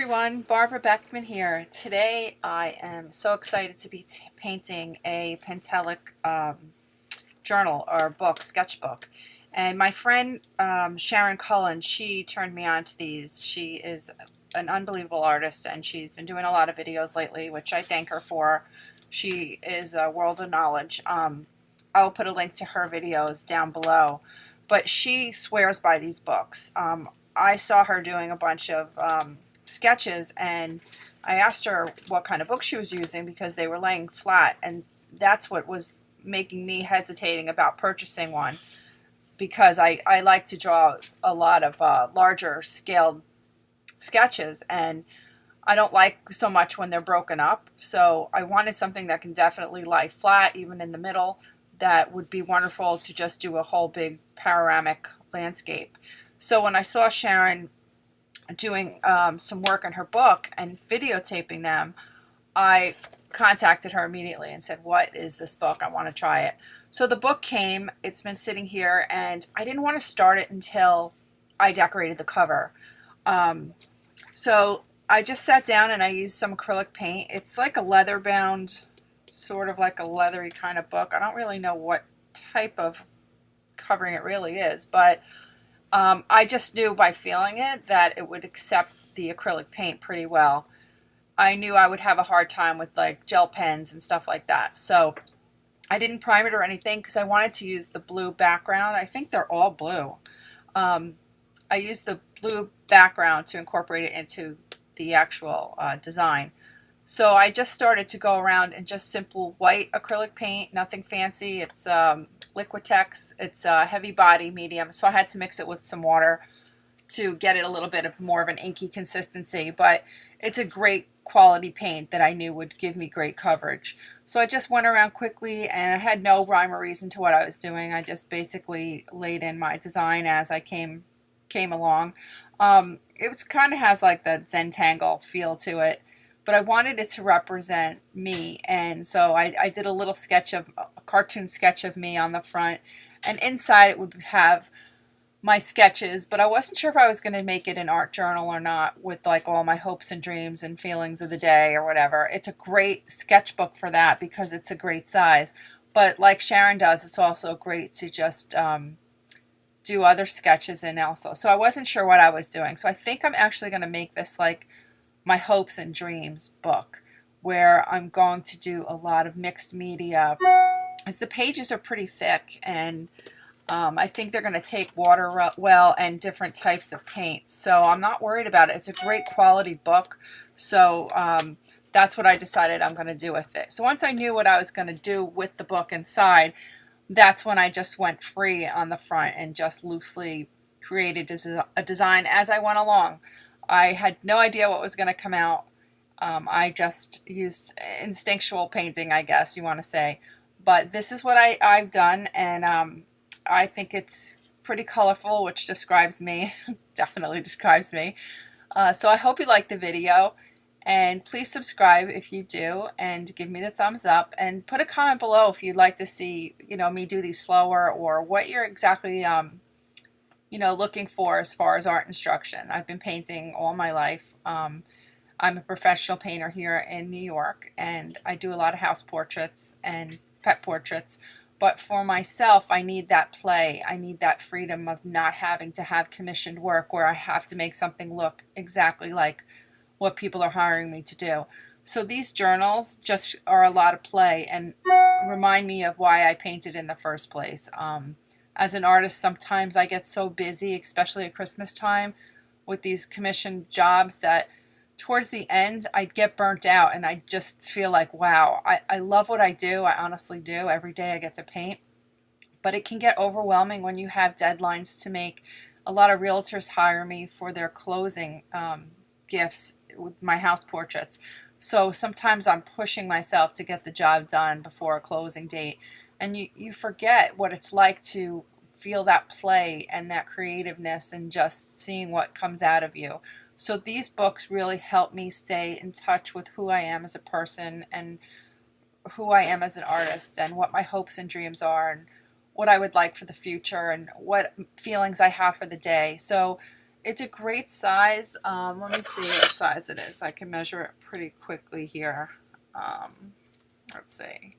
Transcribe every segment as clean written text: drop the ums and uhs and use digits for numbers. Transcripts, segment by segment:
Everyone, Barbara Beckman here. Today I am so excited to be painting a Pentallic journal or book, sketchbook. And my friend Sharon Cullen, she turned me on to these. She is an unbelievable artist and she's been doing a lot of videos lately, which I thank her for. She is a world of knowledge. I'll put a link to her videos down below. But she swears by these books. I saw her doing a bunch of sketches and I asked her what kind of book she was using because they were laying flat, and that's what was making me hesitating about purchasing one, because I like to draw a lot of larger scaled sketches and I don't like so much when they're broken up, so I wanted something that can definitely lie flat even in the middle. That would be wonderful to just do a whole big panoramic landscape. So when I saw Sharon doing some work on her book and videotaping them, I contacted her immediately and said, what is this book? I want to try it. So the book came, it's been sitting here, and I didn't want to start it until I decorated the cover. So I just sat down and I used some acrylic paint. It's like a leather bound, sort of like a leathery kind of book. I don't really know what type of covering it really is, but I just knew by feeling it that it would accept the acrylic paint pretty well. I knew I would have a hard time with like gel pens and stuff like that. So I didn't prime it or anything because I wanted to use the blue background. I think they're all blue. I used the blue background to incorporate it into the actual design. So I just started to go around in just simple white acrylic paint, nothing fancy. It's Liquitex. It's a heavy body medium, so I had to mix it with some water to get it a little bit of more of an inky consistency, but it's a great quality paint that I knew would give me great coverage. So I just went around quickly and I had no rhyme or reason to what I was doing. I just basically laid in my design as I came along. It kind of has like the Zentangle feel to it, but I wanted it to represent me, and so I did a little sketch of a cartoon sketch of me on the front, and inside it would have my sketches, but I wasn't sure if I was going to make it an art journal or not, with like all my hopes and dreams and feelings of the day or whatever. It's a great sketchbook for that because it's a great size, but like Sharon does, it's also great to just do other sketches in also. So I wasn't sure what I was doing, so I think I'm actually going to make this like my hopes and dreams book, where I'm going to do a lot of mixed media, as the pages are pretty thick, and I think they're going to take water well and different types of paints. So I'm not worried about it. It's a great quality book. So that's what I decided I'm going to do with it. So once I knew what I was going to do with the book inside, that's when I just went free on the front and just loosely created a design as I went along. I had no idea what was going to come out. I just used instinctual painting, I guess you want to say. But this is what I've done, and I think it's pretty colorful, which describes me, definitely describes me. So I hope you like the video, and please subscribe if you do, and give me the thumbs up, and put a comment below if you'd like to see, me do these slower, or what you're exactly looking for as far as art instruction. I've been painting all my life. I'm a professional painter here in New York, and I do a lot of house portraits and pet portraits. But for myself, I need that play. I need that freedom of not having to have commissioned work where I have to make something look exactly like what people are hiring me to do. So these journals just are a lot of play and remind me of why I painted in the first place. As an artist, sometimes I get so busy, especially at Christmas time, with these commissioned jobs, that towards the end I'd get burnt out, and I just feel like, wow, I love what I do. I honestly do. Every day I get to paint, but it can get overwhelming when you have deadlines to make. A lot of realtors hire me for their closing gifts with my house portraits. So sometimes I'm pushing myself to get the job done before a closing date. And you forget what it's like to feel that play and that creativeness and just seeing what comes out of you. So these books really help me stay in touch with who I am as a person and who I am as an artist, and what my hopes and dreams are, and what I would like for the future, and what feelings I have for the day. So It's a great size. Let me see what size it is. I can measure it pretty quickly here. Let's see.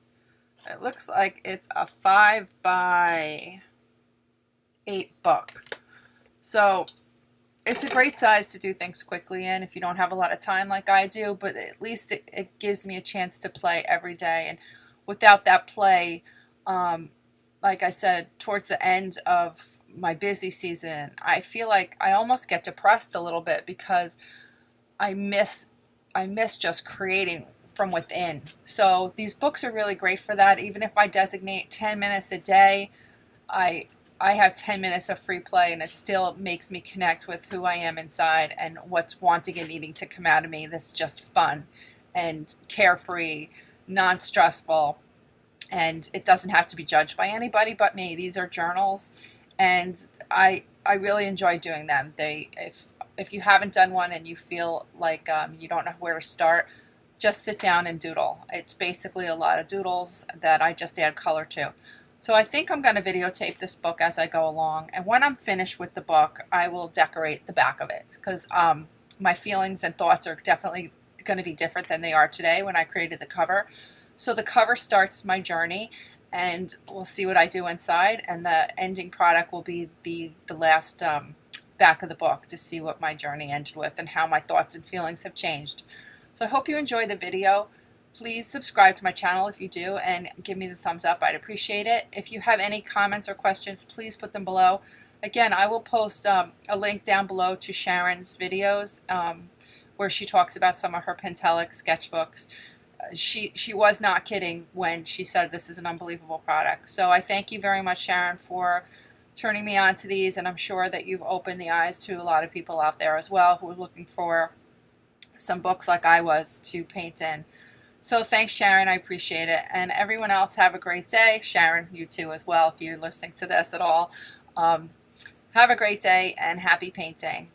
It looks like it's a 5 by 8 book. So it's a great size to do things quickly in if you don't have a lot of time like I do, but at least it gives me a chance to play every day. And without that play, like I said, towards the end of my busy season, I feel like I almost get depressed a little bit because I miss just creating from within. So these books are really great for that. Even if I designate 10 minutes a day, I I have 10 minutes of free play, and it still makes me connect with who I am inside and what's wanting and needing to come out of me. That's just fun and carefree, non-stressful, and it doesn't have to be judged by anybody but me. These are journals, and I really enjoy doing them. If you haven't done one and you feel like you don't know where to start, just sit down and doodle. It's basically a lot of doodles that I just add color to. So I think I'm going to videotape this book as I go along, and when I'm finished with the book, I will decorate the back of it, because my feelings and thoughts are definitely going to be different than they are today when I created the cover. So the cover starts my journey, and we'll see what I do inside, and the ending product will be the last back of the book to see what my journey ended with and how my thoughts and feelings have changed. So I hope you enjoyed the video. Please subscribe to my channel if you do, and give me the thumbs up. I'd appreciate it. If you have any comments or questions, please put them below. Again, I will post a link down below to Sharon's videos where she talks about some of her Pentallic sketchbooks. She was not kidding when she said this is an unbelievable product. So I thank you very much, Sharon, for turning me on to these, and I'm sure that you've opened the eyes to a lot of people out there as well who are looking for some books like I was to paint in. So thanks, Sharon. I appreciate it. And everyone else, have a great day. Sharon, you too as well, if you're listening to this at all. Have a great day and happy painting.